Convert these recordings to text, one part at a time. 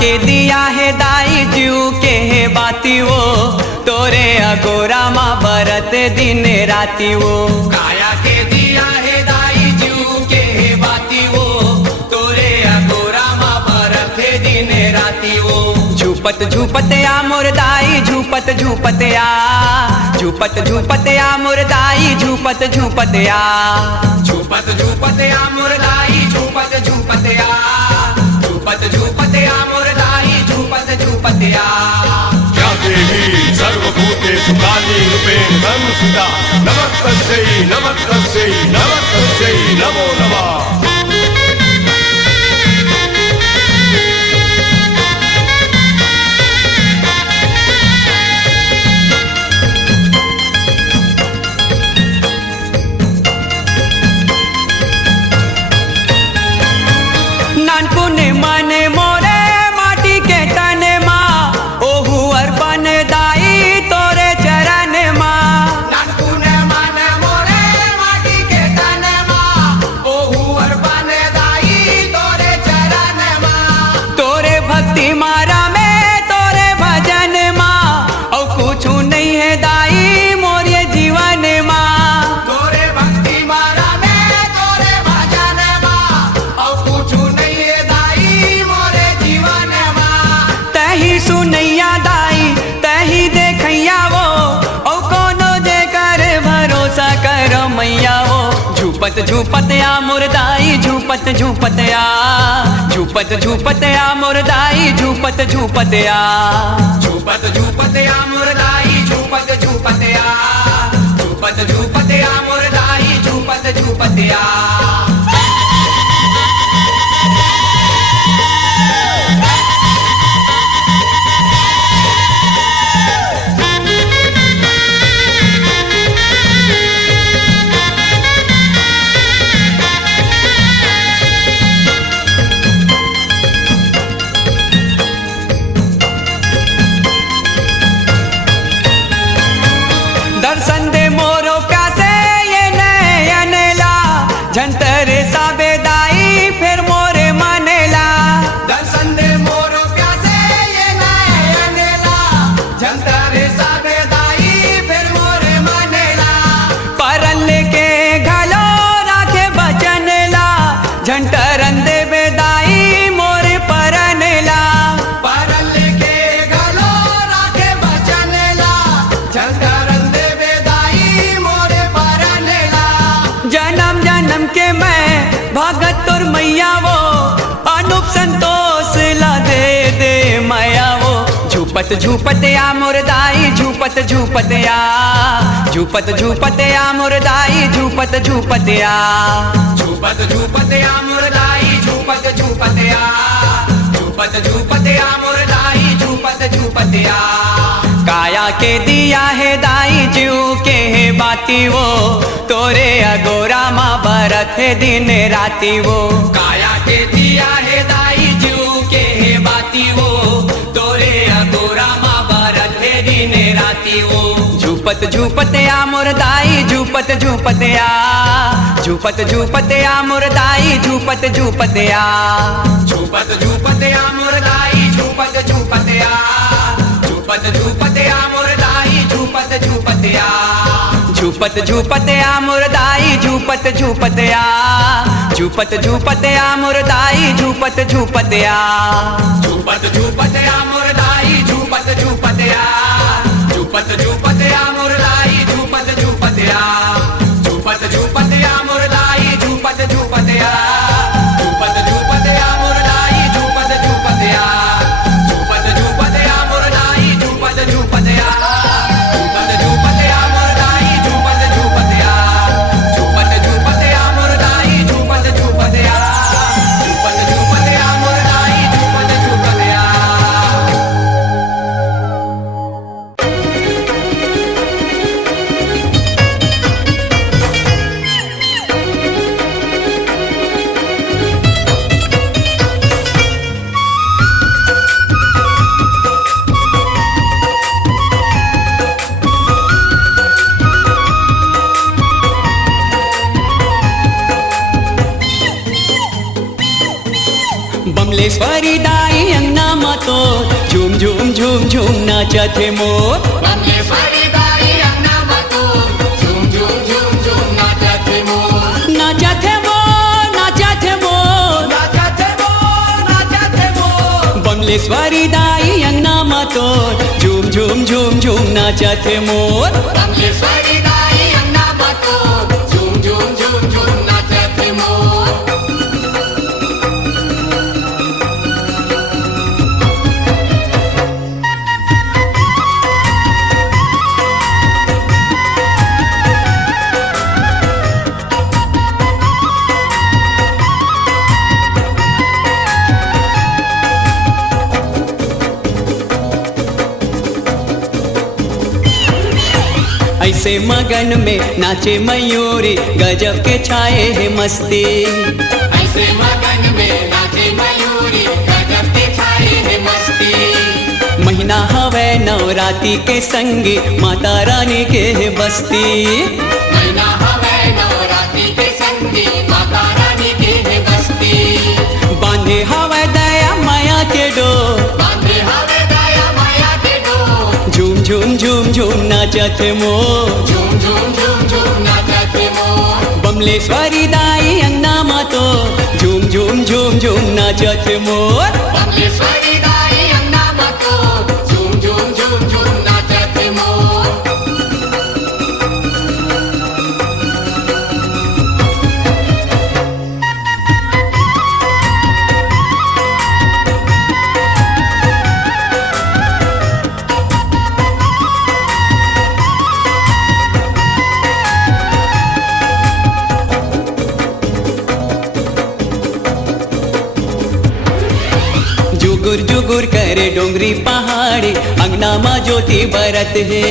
के दिया है दाई जीव के है बाती वो, तोरे अगोरा माँ बरत दिन राती वो। काया के दिया है दाई जीव के है बाती वो, तोरे अगोरा माँ बरत दिन राती वो। झूपत झूपत आ मोर दाई झूपत झूपत आ, झूपत झूपत आ मोर दाई झूपत झूपत आ। झूपत झूपत आ मोर दाई झूपत झूपत आ, झूपत झूपत आ मोर दाई झूपत झूपत आ। या देवी सर्वभूतेषु काली रूपेण संस्थिता, नमस्तस्यै नमस्तस्यै नमस्तस्यै नमो नमः। नानपुने मने मोरे माटी के तने माँ, ओहु अर्पण दाई तोरे चरण माँ। नानपुने मने मोरे माटी के तने माँ, ओहु अर्पण दाई तोरे चरण माँ। तोरे भक्ति मारा में तोरे भजन माँ, और कुछ नहीं है दाई मोर ये जीवन माँ। तोरे भक्ति मारा में तोरे भजन माँ, और कुछ नहीं है दाई मोरे जीवन माँ। तही सुनैया दाई तही देखैया वो, और कोनो जे कर भरोसा कर मैया वो। झूपत झूपत आ मोर दाई झूपत झूपत आ, झूपत झूपत आ मोर दाई झूपत झूपत आ। झूपत झूपत आ मोर दाई झूपत झूपत आ, झूपत झूपत आ मोर दाई झूपत झूपत आ। दर्शन दे मोरो प्यासे ये नयन ला, झंतर साबे दाई फिर मोरे मनेला। दर्शन दे मोरो प्यासे ये नयन ला, झंतर साबे दाई फिर मोरे मनेला। परन लेके घलो राखे बचन ला, झंटरन दे बेदाई मोरे परनेला। परन लेके घलो राखे बचन ला, झंटरन दे बेदाई मोरे परनेला। जन्म जन्म के मैं भगत तुर मैया वो, अनूप संतोष ला दे दे माया वो। झूपत झूपत आ मोर दाई झूपत झूपत आ, झूपत झूपत आ मोर दाई झूपत झूपत आ। झूपत झूपत आ मोर दाई झूपत झूपत आ, झूपत झूपत आ मोर दाई झूपत झूपत आ। काया के दिया है दाई जीव के है बाती वो, तोरे अगोरा माँ बरत है दिन राती वो। काया के दिया है दाई जीव के है बाती वो, तोरे अगोरा माँ बरत है दिन राती वो। झूपत झूपत आ मोर दाई झूपत झूपत आ, झूपत झूपत आ मोर दाई झूपत झूपत आ। झूपत झूपत आ मोर दाई झूपत झूपत आ, झूपत झूपत आ मोर दाई झूपत झूपत आ। झूपत झूपत आ मोर दाई झूपत झूपत आ, झूपत झूपत आ मोर दाई झूपत झूपत आ। झूपत झूपत आ मोर दाई झूपत झूपत आ, झूपत झूपत आ मोर दाई झूपत झूपत आ। झूपत झूपत आ मोर दाई झूपत झूपत आ, झूपत झूपत आ मोर दाई झूपत झूपत आ। झूपत झूपत आ मोर दाई झूपत झूपत आ, झूपत झूपत आ मोर दाई झूपत झूपत आ। झूपत झूपत आ मोर दाई झूपत झूपत आ, झूपत झूपत आ मोर दाई झूपत झूपत आ। झूम झूम झूम नाचत हे मोर बमलेश्वरी दाई अंगना मतो झूम झूम झूम झूम नाचत हे मोर नाचत हे मोर नाचत हे मोर नाचत हे मोर नाचत हे मोर बमलेश्वरी दाई अंगना मातोर झूम झूम झूम झूम नाचत हे मोर बमलेश्वरी दाई अंगना मतो झूम झूम झूम झूम नाचत हे मोर ऐसे मगन में नाचे मयूरी गजब के छाए है मस्ती ऐसे मगन में नाचे मयूरी गजब के छाए है मस्ती महीना हवे नवराती के संगी माता रानी के है बस्ती महीना हवे नवरात्रि के संगी माता रानी के है बस्ती बांधे हवे दया माया के डोर बांधे हवे दया माया के डोर झूम झूम झूम झूम नाचत हे मोर झूम झूम झूम झूम नाचत हे मोर बमलेश्वरी दाई अंगना मातो झूम झूम झूम झूम नाचत हे मोर बमलेश्वरी दाई अंगना मतो झूम झूम झूम झूम नाचत हे मोर जुगुर जुगुर करे डोंगरी पहाड़ी अंगना मा ज्योति बरत है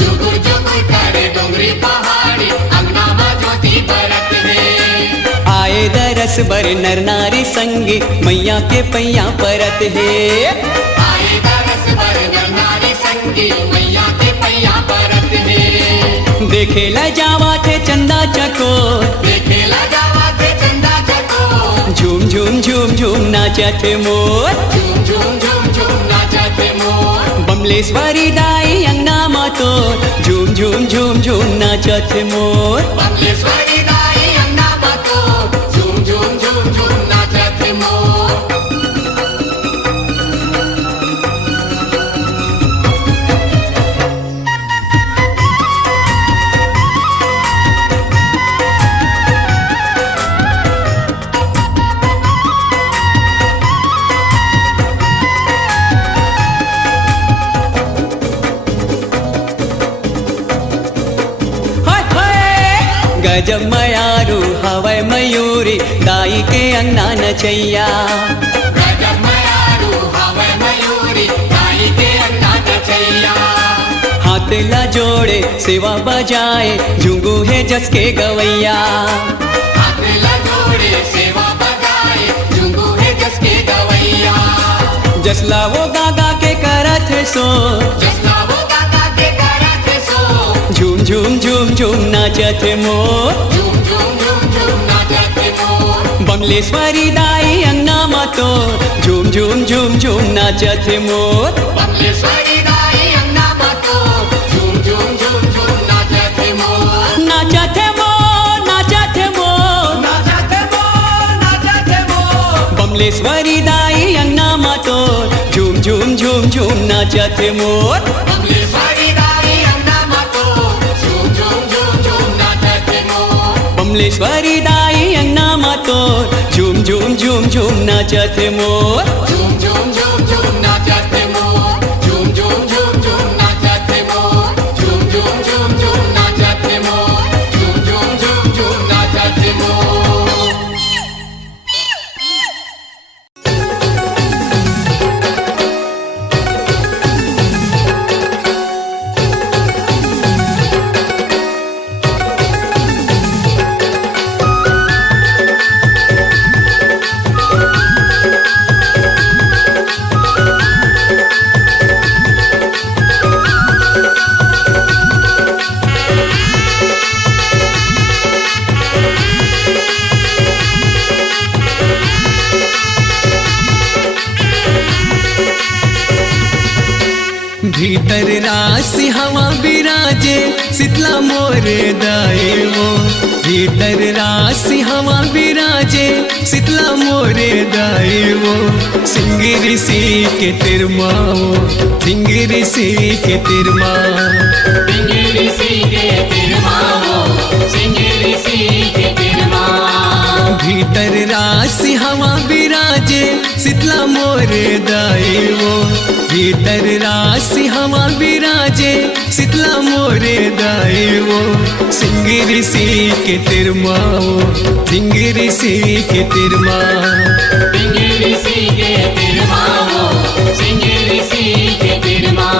जुगुर जुगुर करे डोंगरी पहाड़ी अंगना मा ज्योति बरत है आए दरस बर नर नारी संगी मैया के पैया परत है आए दरस बर नर नारी संगी मैया के पैया परत है देखे ला जावा थे चंदा चकोर देखे लगावा थे चंदा चको झूम झूम झूम झूम नाचत हे मोर झूम झूम झूम झूम नाचत हे मोर बमलेश्वरी दाई अंगना मातोर झूम झूम झूम झूम नाचत हे मोर बमलेश्वरी दाई अंगना मतो झूम झूम झूम झूम नाचत हे मोर हाय हाय गजब मयारू हवै मयूरी दाई के अंगना नचैया गजब मयारू हवे मयूरी दाई के अंगना नचैया हाथ ला जोड़े सेवा बजाए झुंगू है जस के गवैया हाथ लगोड़े सेवा बजाए झुंगू है जस के गवैया जसला वो गागा के करत है सो जसला वो काका के करत है सो झूम झूम झूम झूम नाचत हे मोर झूम झूम झूम झूम नाचत हे मोर बमलेश्वरी दाई अंगना मातो झूम झूम झूम झूम नाचत हे मोर बमलेश्वरी दाई अंगना मतो झूम झूम झूम झूम नाचत हे मोर नाचत हे मोर नाचत हे मोर नाचत हे मोर नाचत हे मोर बमलेश्वरी दाई अंगना मातो झूम झूम झूम झूम नाचत हे मोर बमलेश्वरी दाई अंगना मतो झूम झूम झूम झूम नाचत हे मोर बमलेश्वरी दाई अंगना मातो झूम झूम झूम झूम नाचत हे मोर झूम झूम झूम झूम नाचत हे मोर झूम झूम झूम झूम नाचत हे मोर झूम झूम झूम झूम नाचत हे मोर झूम झूम झूम झूम नाचत हे मोर भीतर राशि हवा विराजे शीतला मोरे दाए वो। भीतर राशि हवा विराजे शीतला मोरे दाए वो। सिंह ऋषि के तिरमा वो, सिंह ऋषि के तिरमा, सिंह ऋषि के तिरमा वो, सिंह ऋषि के तिरमा। भीतर राशि हवा विराजे शीतला मोरे दाए वो। भीतर राशि हवा विराजे शीतला मोरे दाए वो। सिंह ऋषि के तिरमा वो, सिंह ऋषि के तिरमा, सिंह ऋषि के तिरमा वो, सिंह ऋषि के तिरमा।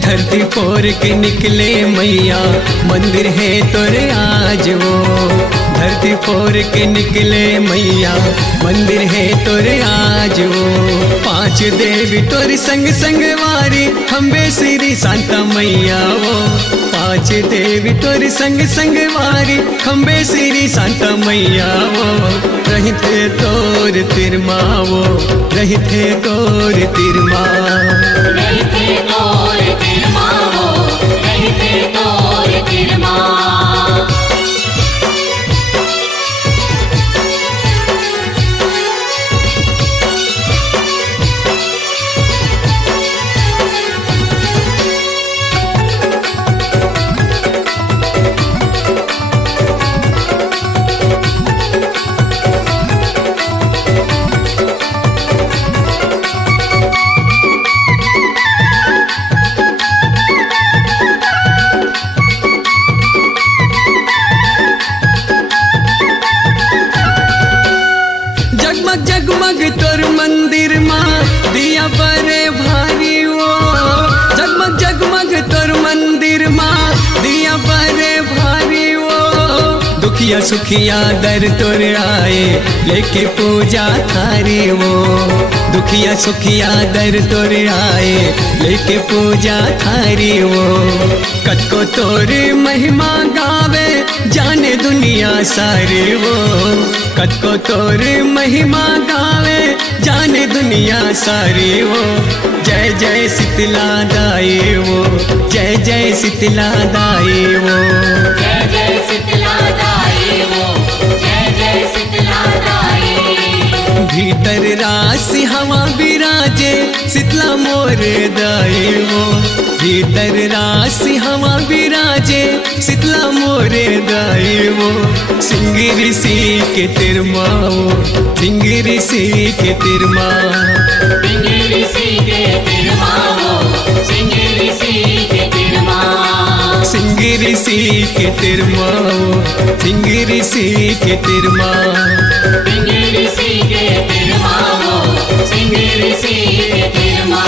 धरती फोर के निकले मैया मंदिर है तोरे आज वो। धरती फोर के निकले मैया मंदिर है तोरे आज वो। पांच देवी तोरी संग संग वारी खम्बे श्री शांता मैया वो। पांच देवी तोरी संग संग वारी खम्बे श्री शांता मैया वो। रहते तोर तिरमा वो, रहते तोर तिरमा, रहते तोर तिरमा वो, रहते तोर तिरमा। जगमग तोर मंदिर माँ दिया बड़े भारी वो। जगमग जगमग तोर मंदिर माँ दिया बड़े भारी वो। दुखिया सुखिया दर तोर आए लेके पूजा थारी वो। दुखिया सुखिया दर तोर आए लेके पूजा थारी वो। कतको तोर महिमा गावे जाने दुनिया सारी वो। कतको तोर महिमा गावे जाने दुनिया सारी वो। जय जय शीतला दाई वो, जय जय शीतला दाई वो। जय जय शीतला दाई वो, जय जय शीतला दाई। भीतर राशि हवा विराजे शीतला मोरे दाई वो। भीतर राशि हवा विराजे शीतला मोरे दाई वो। सिंह ऋषि के तिरमा वो, सिंह ऋषि के तिरमा, सिंह ऋषि के तिरमा वो, सिंह ऋषि के तिरमा। सिंह ऋषि के तिरमा वो, सिंह ऋषि के तिरमा, सिंह ऋषि के तिरमा वो, सिंह ऋषि के तिरमा।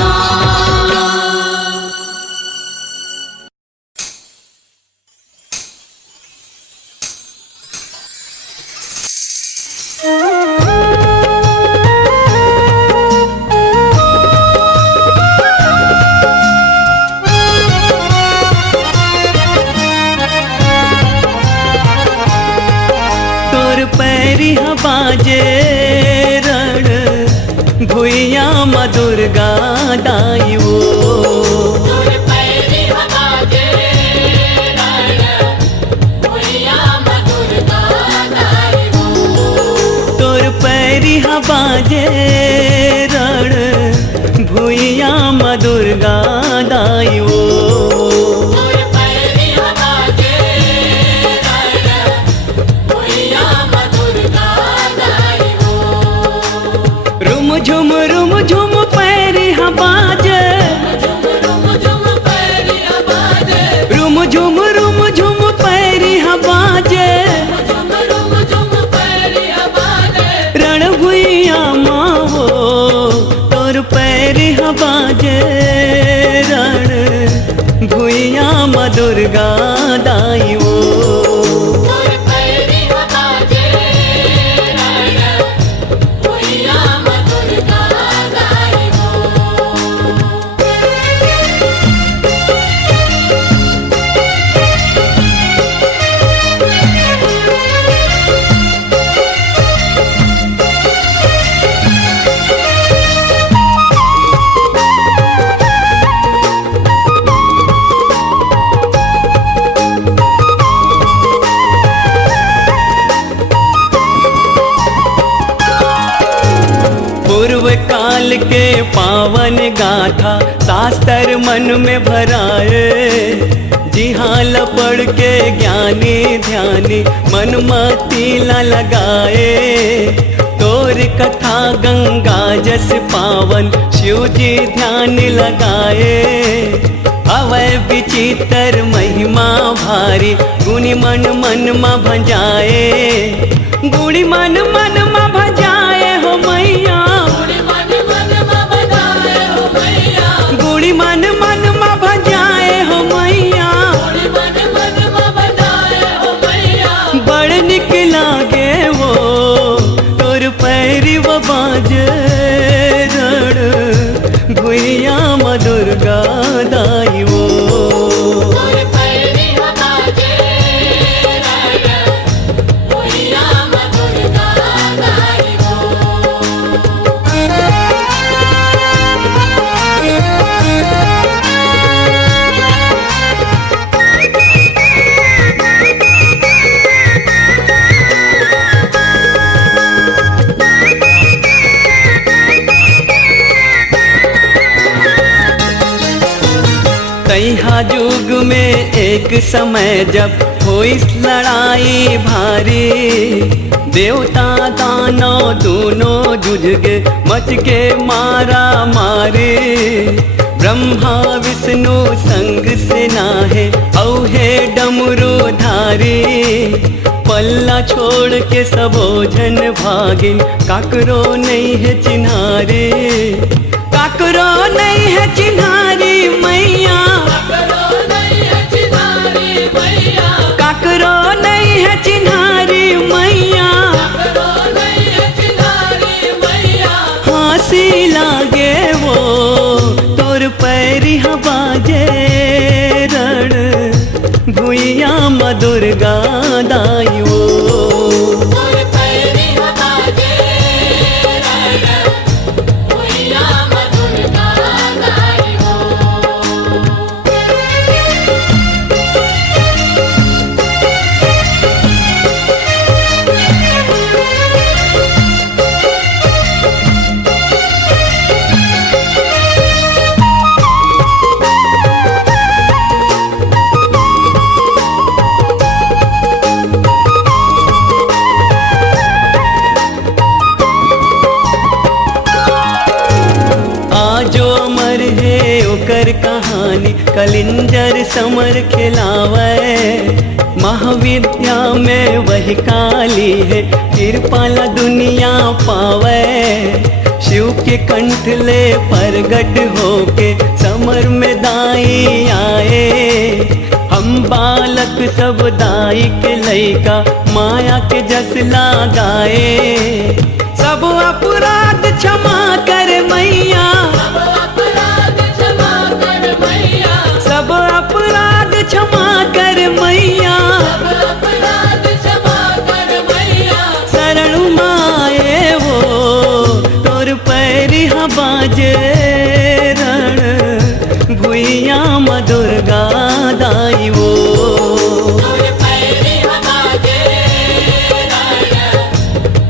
बाजे रण भुइया माँ दुर्गा दाई वो। तोर पैरी बाजे रण भुइया माँ दुर्गा दाई वो। तोर पैरी बाजे रण भुइया माँ दुर्गा दाई वो। झुम झुम पैरी बाजे, पैरी बाजे रण भुइया म दुर्गा दाई वो। तोर पैरी बाजे रण भुइया म दुर्गा दाई वो। पूर्व काल के पावन गाथा शास्त्र मन में भराए। जिहाल पढ़ के ज्ञानी ध्यानी मन मतीला लगाए। तोर कथा गंगा जस पावन शिव जी ध्यान लगाए। अवय विचित्र महिमा भारी गुणी मन मन मा भंजाए। गुणी मन मन मा भंजाए हो मैया। गुणी मन मन मा बजाए हो मैया। गुणी मन मन मा भंजाए हो मैया। गुणी मन मन मा बजाए हो मैया। बड़ निक लागे वो तोर पैरी बाजे रण भुइया म दुर्गा दाई वो। तोर पैरी बाजे रण भुइया म दुर्गा दाई वो। तैहा युग में एक समय जब हुई लड़ाई भारी। देवता दानव दोनों जुझ के मच के मारा मारे। ब्रह्मा विष्णु संग से नाहे औहे डमरू धारी। पल्ला छोड़ के सबो जन भागिन काकरो नहीं है चिन्हारी। काकरो नहीं है चिन्हारी मैया। करो नहीं है चिनारी मैया। काकरो नहीं है चिन्हारी मैया। करो नहीं है चिनारी मैया। हंसी लागे वो तोर पैरी बाजे रण भुइया म दुर्गा दाई वो। तोर पैरी बाजे रण भुइया म दुर्गा दाई वो। आजो अमर है ओकर कहानी कलिंजर समर खिलावे। महाविद्या में वही काली है कृपाला दुनिया पावे। शिव के कंठ ले प्रगट होके समर में दाई आए। हम बालक सब दाई के लइका माया के जस लगाए। सब अपराध क्षमा कर मैया। अपराध क्षमा कर मैया। सब अपराध क्षमा कर मैया। अपराध क्षमा कर मैया। शरण माए वो तोर पैरी बाजे रण भुइया म दुर्गा दाई वो। तोर पैरी बाजे रण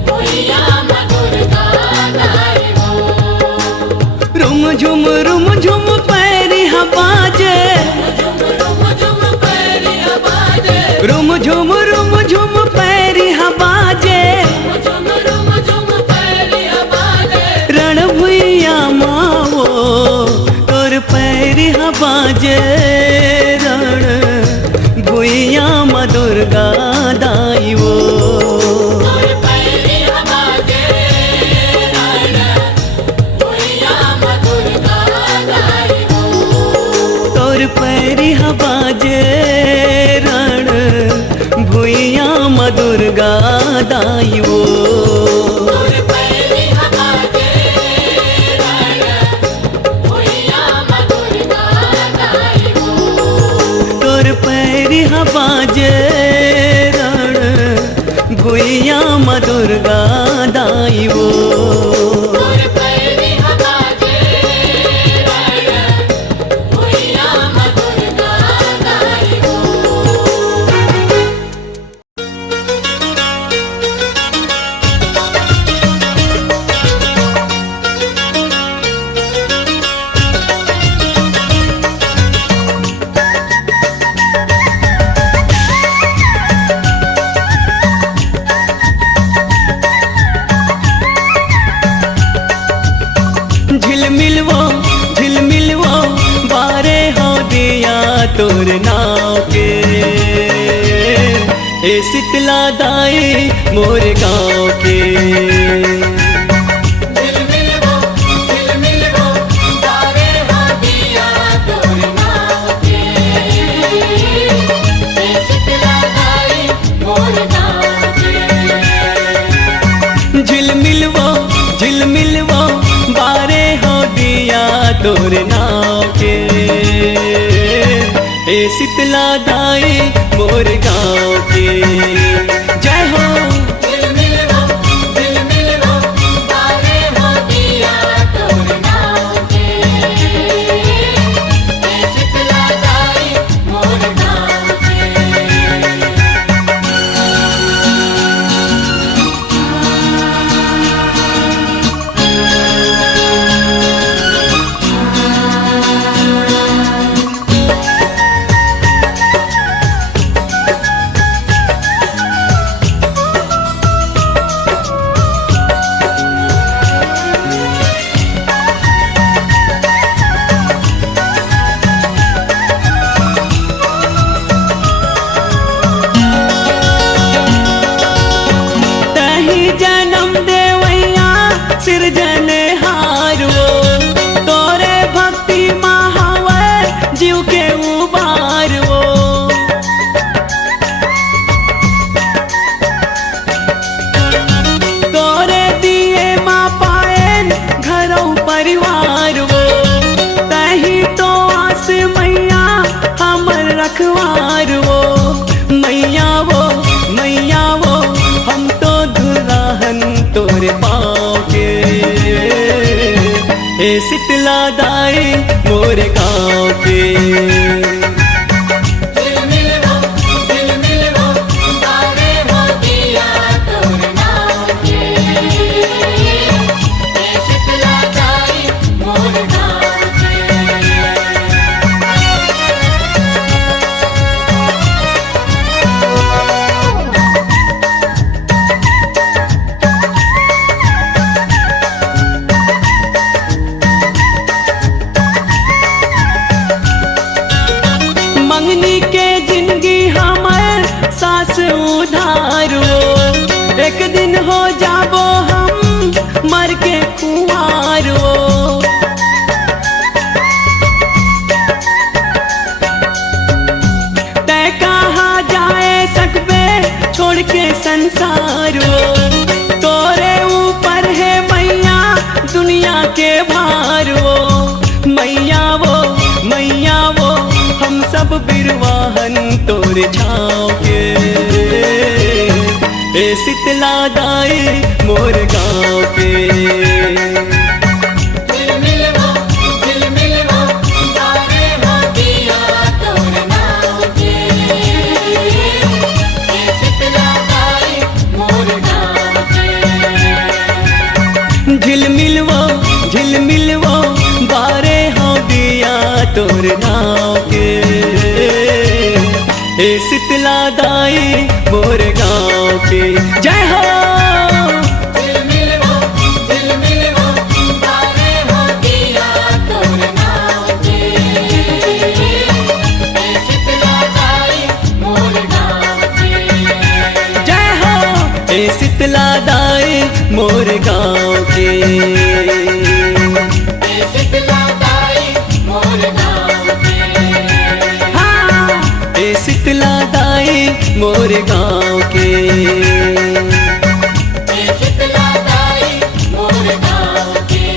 भुइया म दुर्गा दाई वो। रुम झुम पैरी बाजे। झुम झुम पैरी बाजे। रुम झुम पैरी बाजे। झुम पैरी बाजे। रण भुइया मावो तोर पैरी बाजे रण भुइया म दुर्गा दाई वो। तोर पैरी बाजे रण भुइया म पैरी बाजे रण भुइया दुर्गा दाई वो तोर पैरी बाजे रण भुइया दुर्गा दाई वो तोर पैरी बाजे रण भुइया दुर्गा दाई वो तोर पैरी बाजे रण भुइया दुर्गा दाई वो झिलमिल वो बारे हो दिया तोर नाव के ए शीतला दाई मोर गाँव के झिलमिल वो बारे हो दिया तोर नाव के ए शीतला दाई मोर गाँव के झिलमिल वो बारे हो दिया तोर नाव के ए शीतला दाई मोर गाँव के जय हो झिलमिल वो बारे हो दिया तोर नाव के ए शीतला दाई मोर गाँव के तही जन्म देवैया सिरजनहार वो तोरे भक्ति महावर जीव के उबार वो तोरे दिए माँ पायन घरों परिवार वो तही तो आस मैया हमर रखवार वो मैया वो हम तो दुल्हन तोरे पाँव के ए शीतला दाई मोरे गाँव के झिलमिल वो बारे हो दिया तोर नाव के ए शीतला दाई मोर गाँव के मंगनी के जिंदगी हमर सास उधारो एक दिन हो जाबो हम मर के कुआरो तै कहाँ जाए सकबे छोड़ के संसारो तोरे ऊपर है मैया दुनिया के भारो मैया वो हम सब बिरवाहन तोरे छाँव के ए शीतला दाई मोर गाँव के झिलमिल वो बारे हो दिया तोर नाव के ए शीतला दाई मोर गाँव के झिलमिल वो बारे हो दिया तोर नाव के ए शीतला दाई मोर गाँव के जय हो झिलमिल वो बारे हो दिया तोर नाव के ए शीतला दाई मोर गाँव के जय हो ए शीतला दाई मोर गाँव के ए शीतला दाई मोर गाँव के हाँ मोर गाँव के। शीतला ताई मोर गाँव के।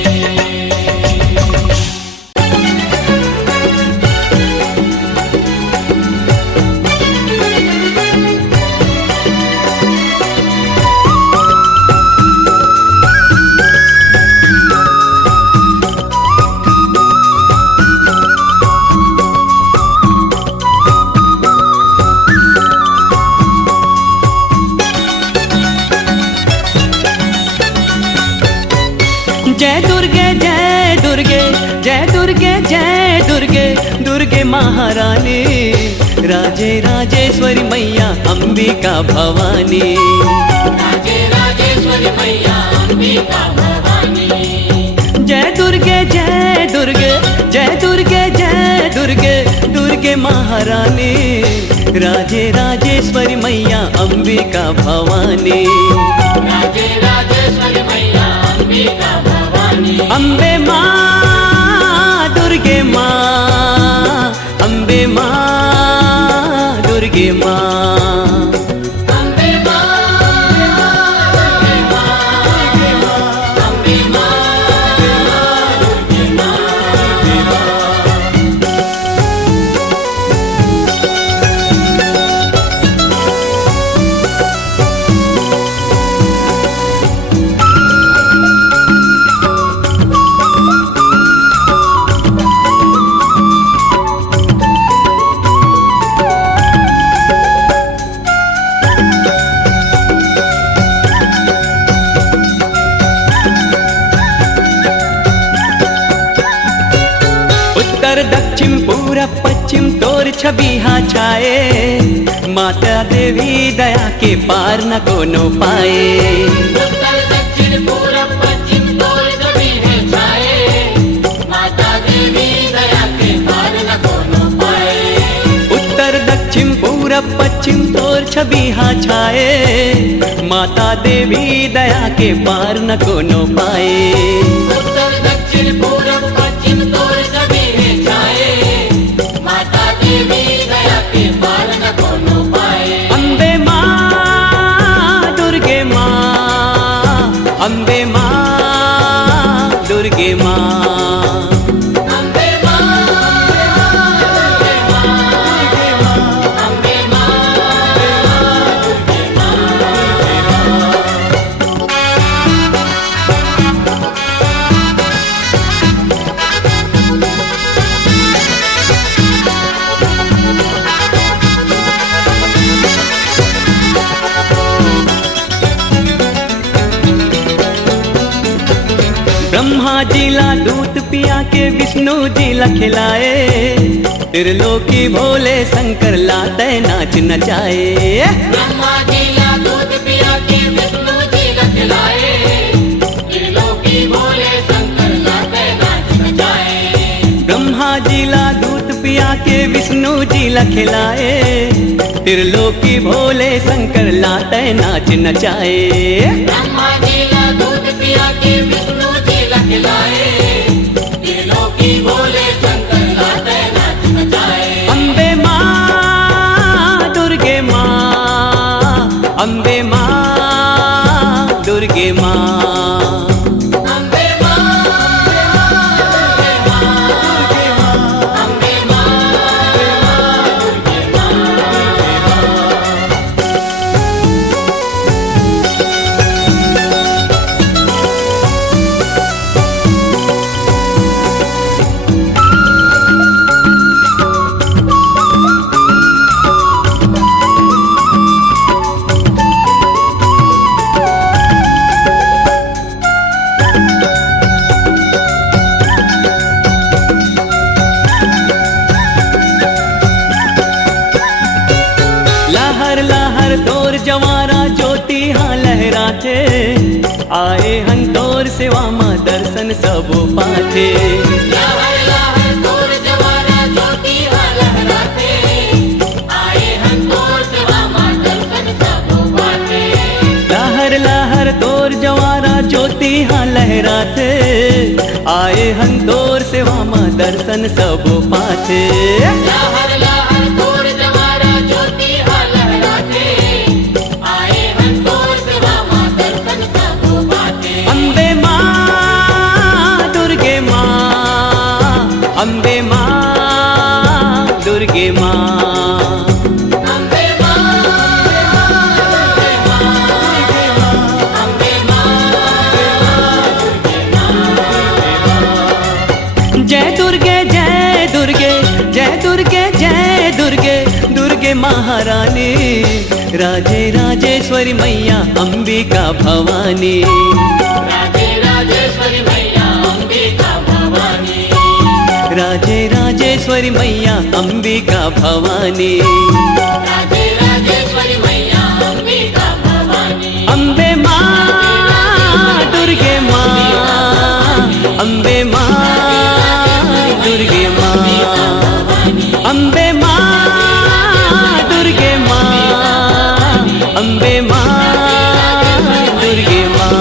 जय दुर्गे जय दुर्गे जय दुर्गे जय दुर्गे दुर्गे महारानी, राजे राजेश्वरी मैया अंबिका भवानी। राजे राजेश्वरी मैया अंबिका भवानी। जय दुर्गे जय दुर्गे जय दुर्गे जय दुर्गे दुर्गे महारानी, राजे राजेश्वरी मैया अंबिका भवानी। राजे राजेश्वरी मैया अंबिका भवानी। अम्बे माँ दुर्गे माँ, अम्बे माँ दुर्गे माँ। अम्बे माँ दुर्गे माँ, अम्बे माँ दुर्गे माँ। उत्तर दक्षिण पूरब पश्चिम तोर छवि हाँ छाए, माता देवी दया के पार न कोनो पाए। उत्तर दक्षिण पूरब पश्चिम तोर छवि है छाए, माता देवी दया के पार न कोनो पाए। उत्तर दक्षिण पूरब पश्चिम तोर छवि हाँ छाए, माता देवी दया के पार न कोनो पाए। उत्तर दक्षिण पूरब पश्चिम तोर छवि है छाए, माता देवी दया के पार न कोनो पाए। अम्बे माँ दुर्गे माँ, अम्बे माँ दुर्गे माँ। अम्बे माँ दुर्गे माँ, अम्बे माँ दुर्गे माँ। ब्रह्मा जी ला दूत पिया के विष्णु जी ला खिलाए, त्रिलोकी भोले शंकर ला तय नाच नचाए। ब्रह्मा जी ला दूध पिया के विष्णु जी ला खिलाए, त्रिलोकी भोले शंकर ला तय नाच नचाए। ब्रह्मा जी ला दूत पिया के विष्णु जी ला खिलाए, त्रिलोकी भोले शंकर ला तय नाच नचाए। ब्रह्मा जी ला दूध पिया के विष्णु जी ला खिलाए, त्रिलोकी भोले शंकर ला तय नाच नचाए। अम्बे माँ दुर्गे माँ, अम्बे माँ दुर्गे माँ। अम्बे माँ दुर्गे माँ, अम्बे माँ दुर्गे माँ। लहर लहर तोर जवारा ज्योति हाँ लहराते, आए हंतोर सेवा माँ दर्शन सब पाते। लहर लहर तोर जवारा ज्योति हाँ लहराते, आए हम तोर सेवा माँ दर्शन सब पाते। लहर लहर तोर जवारा ज्योति हाँ लहराते, आए हंतोर सेवा माँ दर्शन सब पाते। लहर लहर तोर जवारा ज्योति हाँ लहराते, अम्बे माँ दुर्गे माँ। अम्बे माँ दुर्गे माँ, अम्बे माँ दुर्गे माँ। जय दुर्गे जय दुर्गे जय दुर्गे जय दुर्गे दुर्गे महारानी, राजे राजेश्वरी मैया अंबिका भवानी। राजे राजेश्वरी मैया अंबिका भवानी, राजे राजेश्वरी मैया अंबिका भवानी। राजे राजेश्वरी मैया अंबिका भवानी। अम्बे माँ दुर्गे माँ, अम्बे माँ दुर्गे माँ, अम्बे माँ दुर्गे माँ, अम्बे माँ दुर्गे माँ।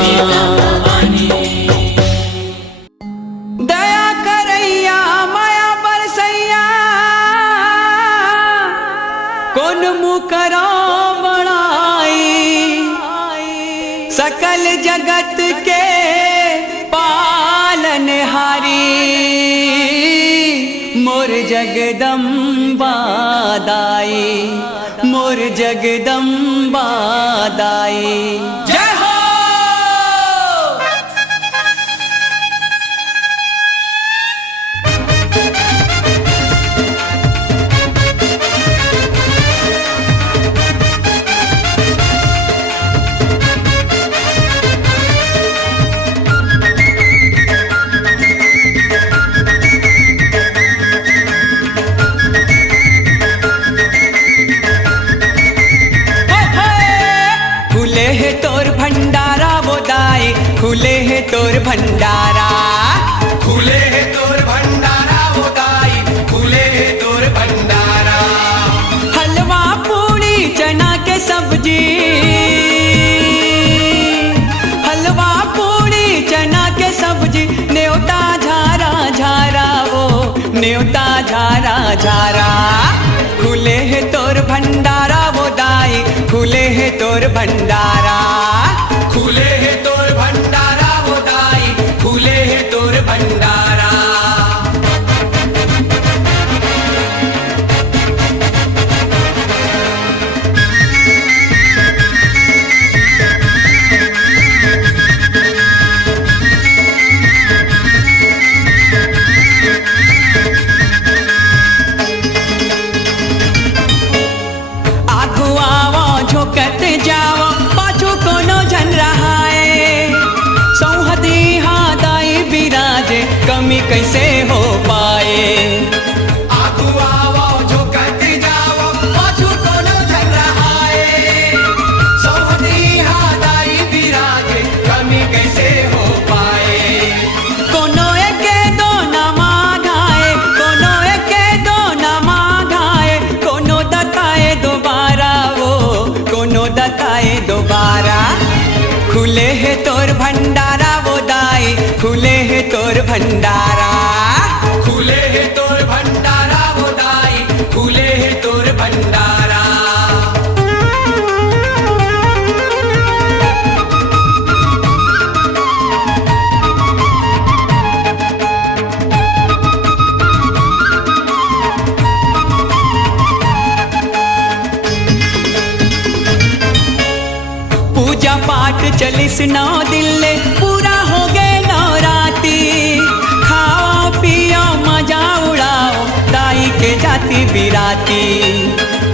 दया करैया माया बरसैया, कौन मुँह करो बड़ाई, सकल जगत के पालनहारी, मोर जगदम्बा दाई, मोर जगदम्बा दाई। जय हो। खुले है तोर भंडारा वो दाई, खुले है तोर भंडारा, खुले है तोर भंडारा वो दाई, खुले है तोर भंडारा। हलवा पूड़ी चना के सब्जी, हलवा पूड़ी चना के सब्जी, न्योता झारा झारा वो न्योता झारा झारा। खुले है तोर भंडारा वो दाई, खुले है तोर भंडारा, खुले है तोर भंडारा वो दाई, खुले है तोर भंडारा। आगू आवो झोकत जाओ, पाछू कोनो जन रहाए, सौहदी हाँ दाई बिराजे, कमी कैसे हो पाए। आगू आवो झोकत जाओ, पाछू कोनो जन रहाए, सौहदी हाँ दाई बिराजे, कमी कैसे हो पाए। कोनो एके दो नमा घाए, कोनो एके दो नमा घाए, कोनो दताए दोबारा वो कोनो दताए दोबारा। खुले है तोर भंडारा वो दाई, खुले है तोर भंडारा, खुले है तोर भंडारा वो दाई, खुले है तोर भंडारा। पूजा पाठ चलिस 9 दिन ले, पूरा हो गए नवराती, खाओ पियो मजा उड़ाओ, दाई के जाति बिराती।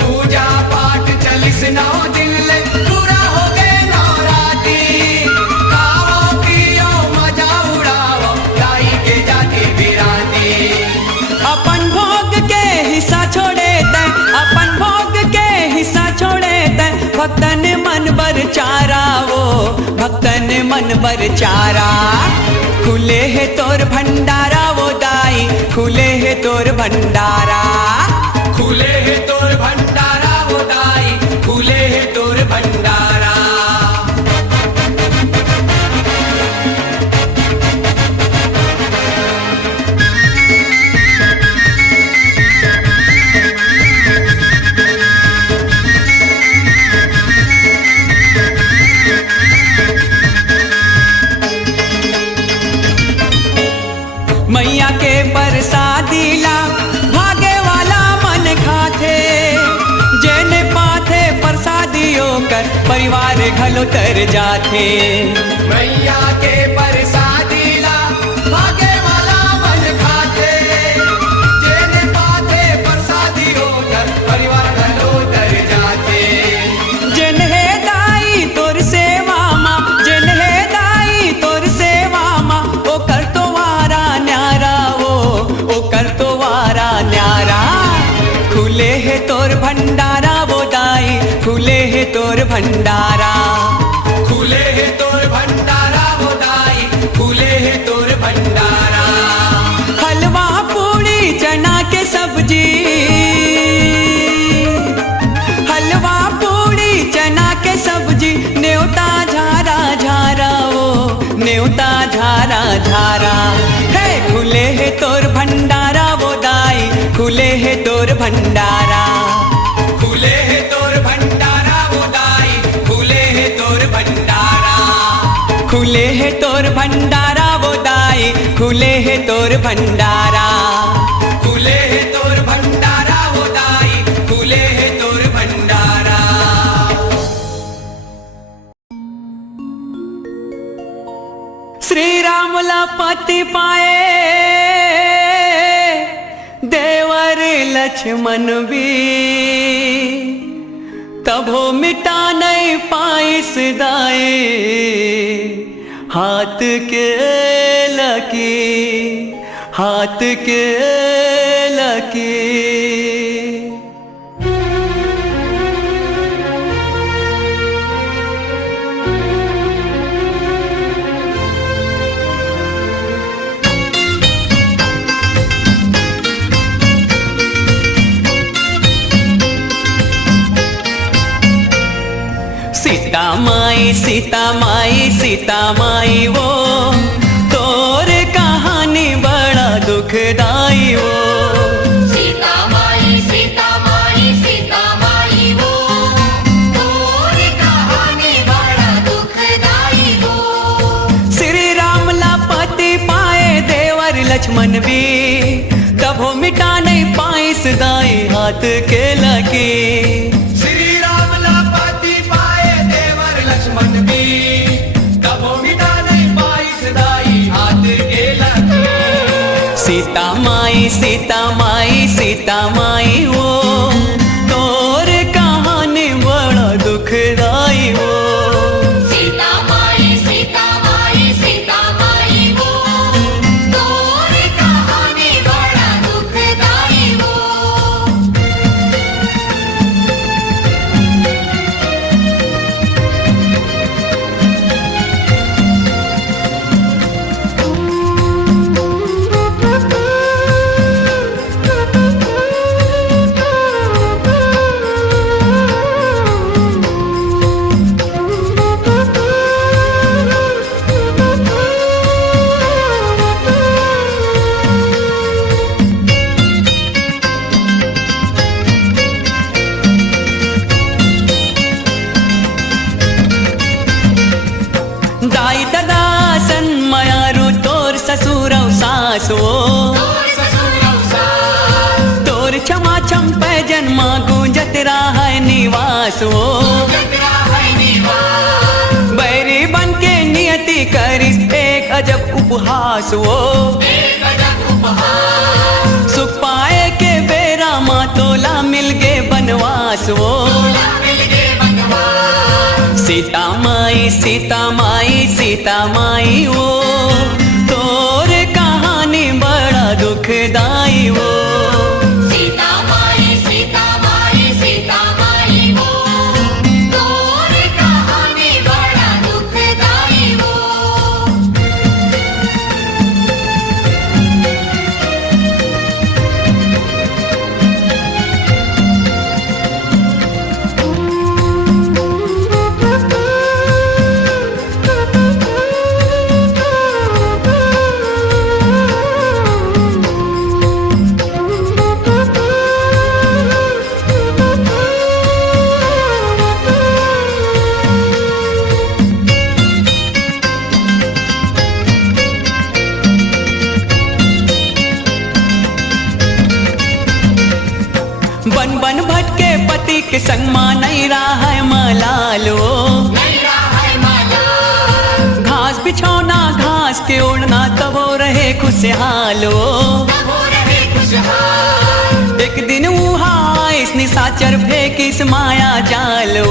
पूजा पाठ चलिस 9 दिन ले, पूरा हो गए नवराती, खाओ पियो मजा उड़ाओ, दाई के जाति बिराती। अपन भोग के हिस्सा छोड़े तै, अपन भोग के हिस्सा छोड़े तै, भक्तन मन बर चारा वो भक्तन मन बर चारा। खुले है तोर भंडारा वो दाई, खुले है तोर भंडारा, खुले है तोर भंडारा वो दाई, खुले है तोर भंडारा। मैया के प्रसाद प्रसादीला भागे वाला मन खाथे जेने पाथे प्रसादियों कर परिवार घलो तर जाथे मैया के प्रसादीला भागे वाला मन खाते जेने पाते प्रसादी होकर परिवार घलो तर जाते जिन्हे दाई तोर सेवा माँ जिन्हे दाई तोर सेवा माँ ओ कर तो वारा न्यारा ओ कर तो वारा न्यारा खुले है तोर भंडारा वो दाई खुले है तोर भंडारा खुले है तोर भंडारा वो दाई खुले है तोर भंडारा हलवा पूड़ी चना के सब्जी हलवा पूड़ी चना के सब्जी न्योता झारा झारा ओ न्योता झारा झारा है खुले है तोर भंडारा वो दाई खुले है तोर भंडारा खुले है तोर भंडारा वो दाई खुले है तोर भंडारा खुले है तोर भंडारा वो दाई खुले है तोर भंडारा खुले है तोर भंडारा वो दाई खुले है तोर भंडारा श्री रामला पति पाए देवर लक्ष्मण भी तभो मिटा नहीं पाइस दाए हाथ के लकी हाथ के लकी सीता माई वो तोर कहानी बड़ा दुखदाई वो सीता माई वो तोर कहानी बड़ा दुखदाई वो श्री राम ला पति पाए देवर लक्ष्मण भी तभो मिटा नहीं पाई सदाई हाथ के लकी श्री राम ला पति पाए देवर लक्ष्मण भी तबो मिटा नहीं पाई सदाई हाथ के लकी सीता माई वो तोर कहानी बड़ा दुखदाई वो सीता माई वो तोर कहानी बड़ा दुखदाई वो दाई दादा सन मयारू तोर ससुरव सासो तोर क्षमा छम पे जन्मा गूंजत रहा है निवास वो बैरी बन के नियति करिस एक अजब उपहास वो सुख पाए के बेरा माँ तोला मिल गे बनवास वो सीता माई वो तोर कहानी बड़ा दुखदाई वो सीता माई वो तोर कहानी बड़ा दुखदाई वो बन बन भटके पति के संग माँ नहीं रहा है मलालो। नहीं रहा है माला, घास बिछौना घास के ओढ़ना तब वो रहे खुशहालो। तब हो रहे खुशहाल। एक दिन उहा इस निशाचर फेंक इस माया जालो।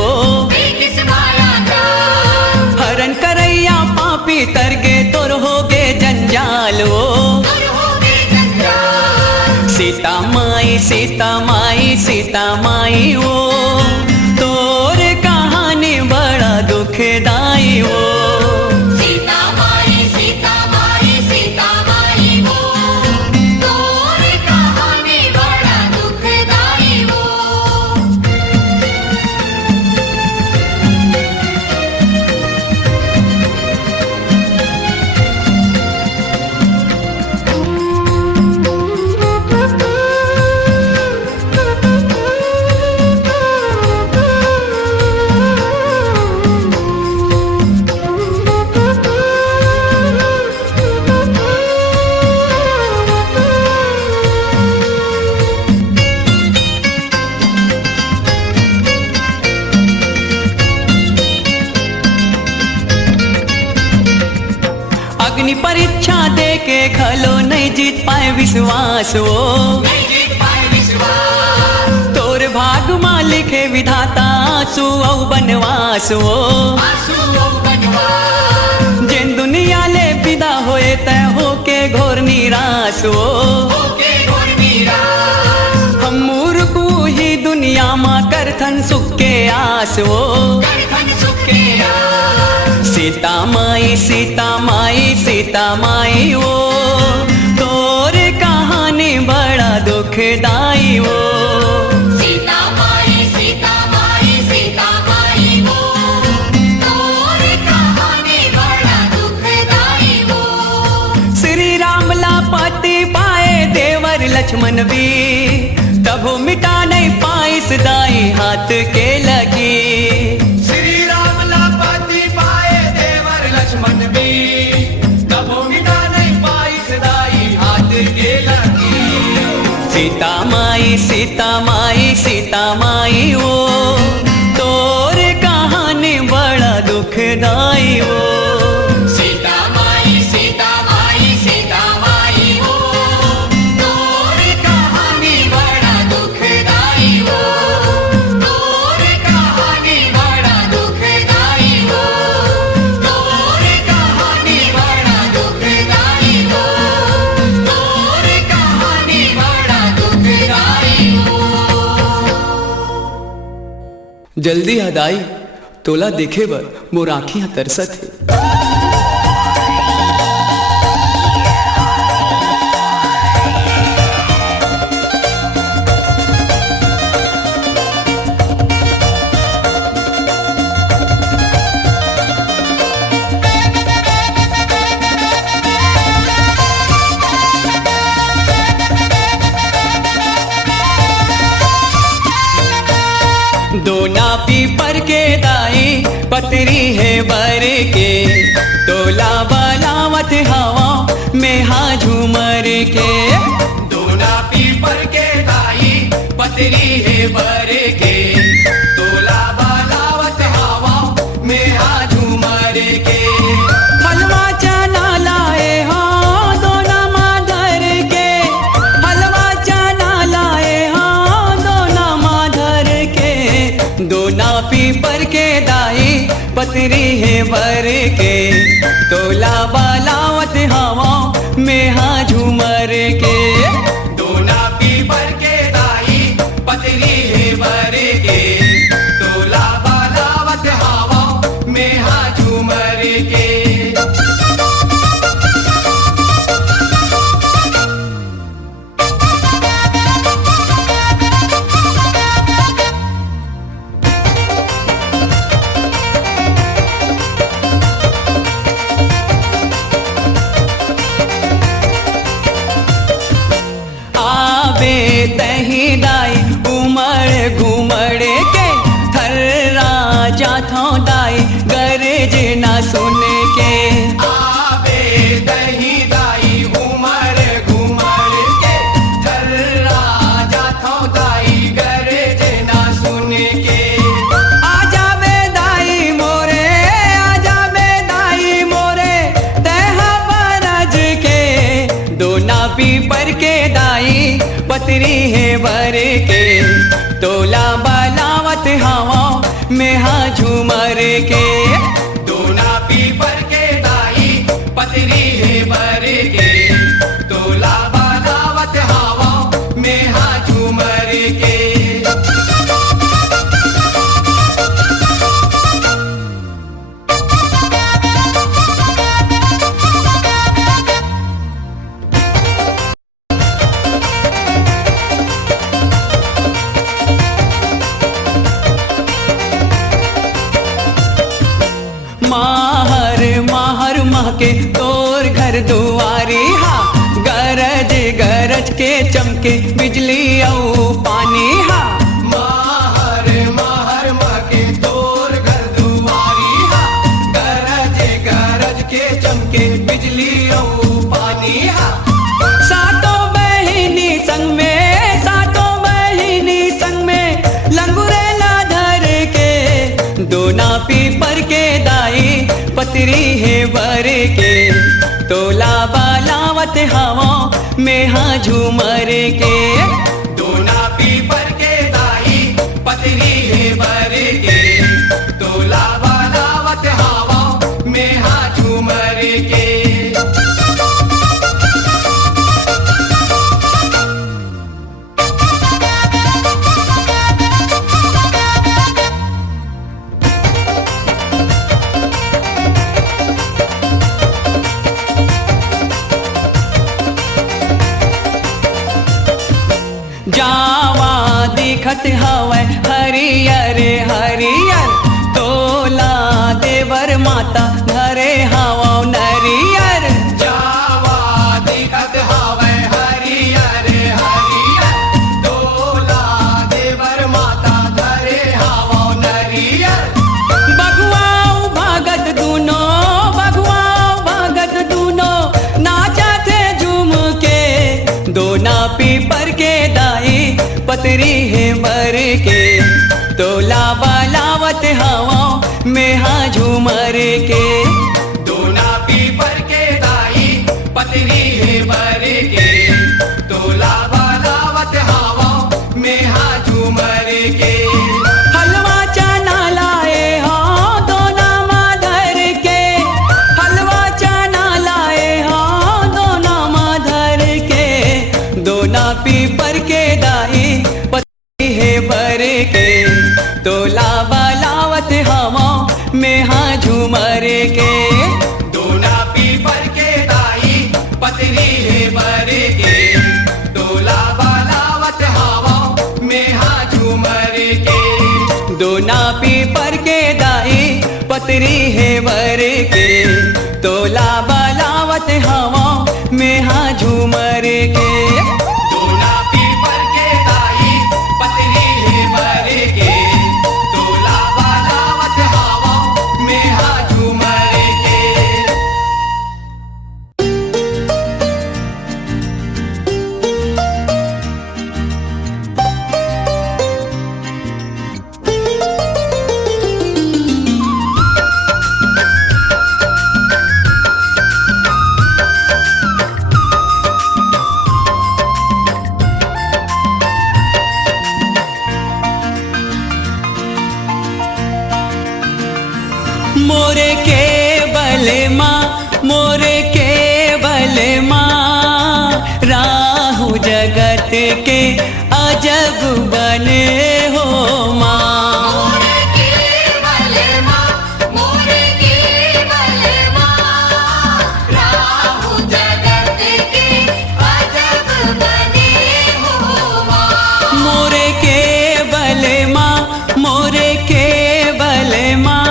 किस माया जाल, हरण करैया पापी तरगे तोर होगे जंजालो। दूर हो गए जंजाल। सीता माई सीता माई सीता माई वो तोर कहानी बड़ा दुखदाई वो। सीता माई सीता माई सीता माई वो, तोर कहानी बड़ा दुखदाई वो। अग्नि परीक्षा दे के खलो नहीं जीत पाए विश्वास वो। नहीं जीत पाए विश्वास, तोर भाग माँ लिखे विधाता आंसू औ बनवास वो। आंसू हो बनवास। जिन दुनिया ले विदा होए तय होके घोर निराश वो। होके घोर निराश, हम मूर्ख ही दुनिया माँ करथन सुख के आस वो। करथन सुख के आस। सीता माई सीता माई सीता माई वो तोर कहानी बड़ा दुखदाई वो। सीता माई सीता माई सीता माई वो, तोर कहानी बड़ा दुखदाई वो। श्री राम लापति पाए देवर लक्ष्मण भी तब मिटा नहीं पाई सदाई हाथ के लगी। श्री राम लापति पाए देवर लक्ष्मण भी, तब मिटा नहीं पाई सदाई हाथ के लगी। सीता माई सीता माई सीता माई वो तोर कहानी बड़ा दुखदाई वो। सीता माई सीता माई सीता माई वो, तोर कहानी बड़ा दुखदाई वो। तोर कहानी बड़ा दुखदाई वो, तोर कहानी बड़ा दुखदाई वो, तोर कहानी बड़ा दुखदाई वो। जल्दी हदाई तोला देखे बर मोर आँखियाँ तरसत है। दोना पीपर के दाई पतरी है बर के तोला बलावत हवा में हा झूमर के। दोना पीपर के दाई पतरी है बर के तोला बालावत हवा में आ झूमर के। हलवा चना लाए हो दोना माधर के। हलवा चना लाए हो दोना माधर के। दोना पीपर के दाई पतरी है बर के तोला बालावत हवा में हा झूमर के। दोना पीपर के दाई पतरी है बर के तोला बालावत हवा में आ झूमर के। तही दाई उमड़ घुमड़ के थर्रा जाथो दाई गरज ना सुन के। आवे दही दाई घूमर घूमर के थर्रा जाथो दाई दाई पतरी है भर के, तोला बलावत हवा में हाँ झूमर के। दोना पीपर के दाई पतरी है भर के, तोला बलावत हवा में हाँ झूमर के। माहर माहर माह के तोर घर दुआरी हा, गरज गरज के चमके बिजली औ पानी हा। माहर माहर माह के तोर घर दुआरी हा, गरज गरज के चमके बिजली औ पानी हा। सातों बहिनी संग में, सातों बहिनी संग में लंगुरेला धर के, दोना पीपर के दाई पतरी है भर के, तोला बलावत हवा में हाँ झूमर के। दोना पीपर के दाई पतरी है भर के, तोला बलावत हवा में हाँ झूमर के। जावा दिखत हवै हरियर हरियर, तोला देवर माता घरे हवा नरियर। जावा दिखत हवै हरियर हरियर, तोला देवर माता धरे हवा नरियर। बगुआऊ भगत दूनो, बगुआऊ भगत दूनो नाचत झूम के, दोना पीपर के दाई पतरी है भर के, तोला बलावत हवा में हाँ झूमर के। दोना पीपर के दाई पतरी है भर के, तोला बलावत हवा में हाँ झूमर के। हलवा चना लाए हो दोना माधर के, हलवा चना लाए हो दोना माधर के, दोना पीपर के दाई पतरी है भर के, तोला बलावत हवा में हाँ झूमर के। दोना पीपर के दाई पतरी है भर के, तोला बलावत हवा में हाँ झूमर के। दोना पीपर के दाई पतरी है भर के, तोला बलावत हवा में हाँ झूमर के। दोना पीपर के दाई पतरी है भर के, तोला बलावत हवा में हाँ झूमर के। मोरे के बले माँ, मोरे के बले माँ, राहु जगत के अजब बने हो माँ। मोरे के बले माँ, मोरे के बले माँ, राहु जगत के अजब बने हो माँ। मोरे के बले माँ, मोरे के बले माँ,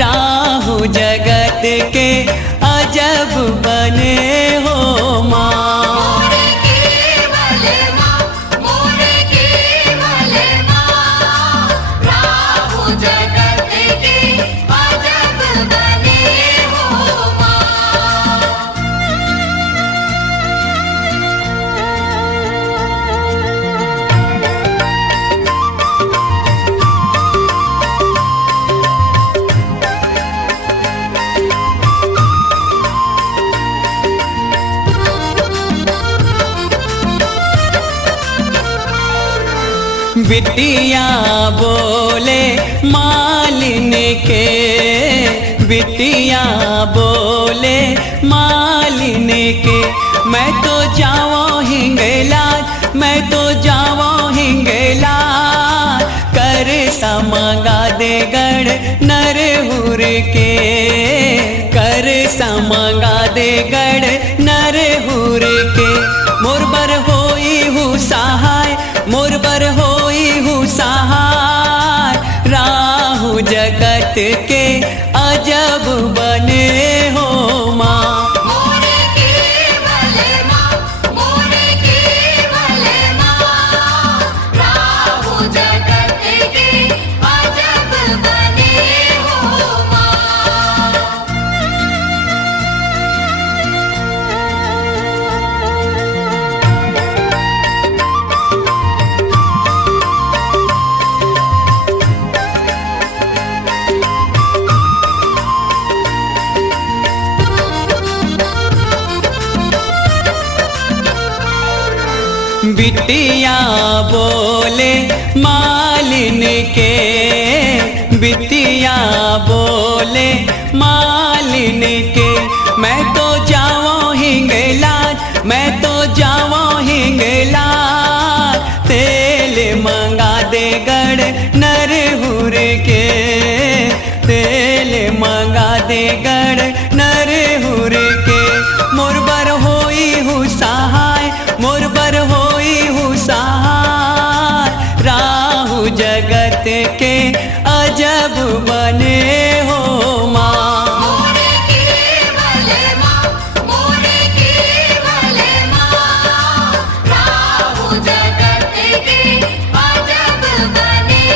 राहु जगत के अजब बने हो माँ। मोरे के बले माँ, मोरे के बले बिटिया बोले मालिन के, बिटिया बोले मालिन के। मैं तो जाऊँ हिंगलाज, मैं तो जाऊँ हिंगलाज, कर समगा दे गढ़ नरहुर के, कर समगा दे गढ़ नरहुर के। मोर बर होई हूँ सहाय, मोर बर होई हूँ सहाय, राहु जगत के अजब बने हो माँ। मोरे केवल माँ, मोरे केवल माँ, राहु जगत के अजब बने हो माँ। बिटिया बोले मालिन के, बिटिया बोले मालिन के। मैं तो जाऊँ हिंगलाज, मैं तो जाऊँ हिंगलाज, तेल मंगा दे गढ़ नरहुर के, तेल मंगा दे गढ़ नरहुर के। मोर बर होई हूँ सहाय, मोर बर होई हूँ सहाय, राहु जगत के अजब बने हो माँ। मोरे केवल माँ, मोरे केवल माँ, राहु जगत के अजब बने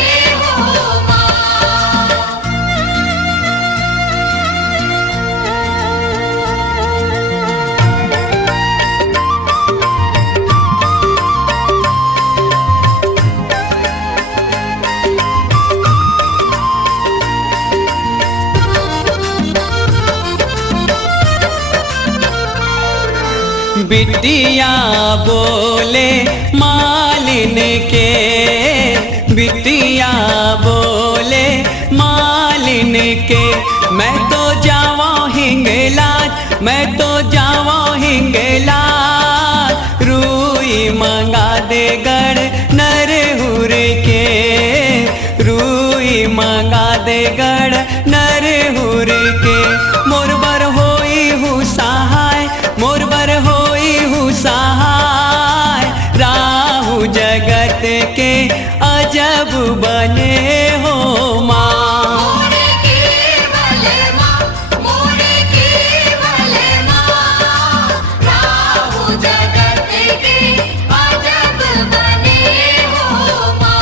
हो माँ। बिटिया बोले मालिन के, बिटिया बोले मालिन के। मैं तो जाऊँ हिंगलाज, मैं तो जाऊँ हिंगलाज, रूई मंगा दे गढ़ नरहुर के, रूई मंगा दे गढ़ नरहुर के। मोर बर होई हूँ सहाय, मोर बर होई हूँ सहाय, राहु जगत के अजब बने हो माँ। मोरे केवल माँ, मोरे केवल माँ, राहु जगत के अजब बने हो माँ।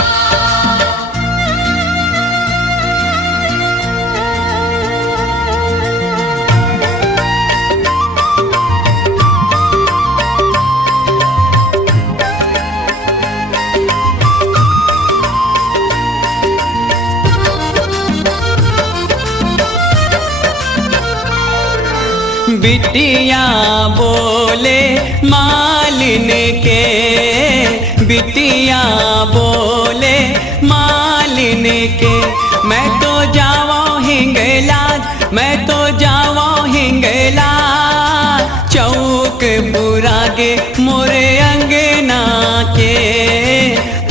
बिटिया बोले मालिन के, बिटिया बोले मालिन के। मैं तो जाऊँ हिंगलाज, मैं तो जाऊँ हिंगलाज, चौक पुरागे मोरे अंगना के,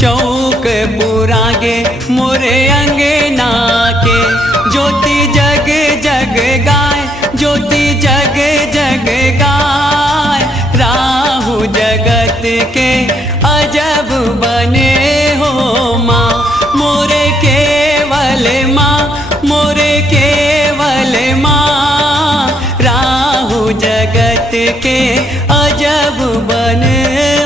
चौक पुरागे मोरे अंगना के। ज्योति जग जग गाय, ज्योति जग जग गाय, राहु जगत के अजब बने हो माँ। मोरे केवल माँ, मोरे केवल माँ, राहु जगत के अजब बने